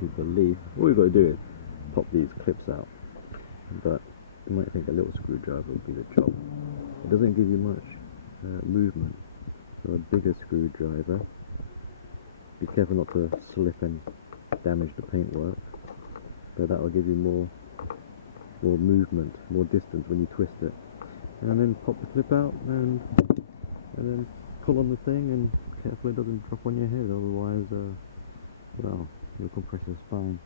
to believe. All you've got to do is pop these clips out, but you might think a little screwdriver would be the job. It doesn't give you much movement, so a bigger screwdriver. Be careful not to slip and damage the paintwork, but that will give you more movement, more distance when you twist it. And then pop the clip out and then pull on the thing, and carefully it doesn't drop on your head, otherwise well, your compressor is fine.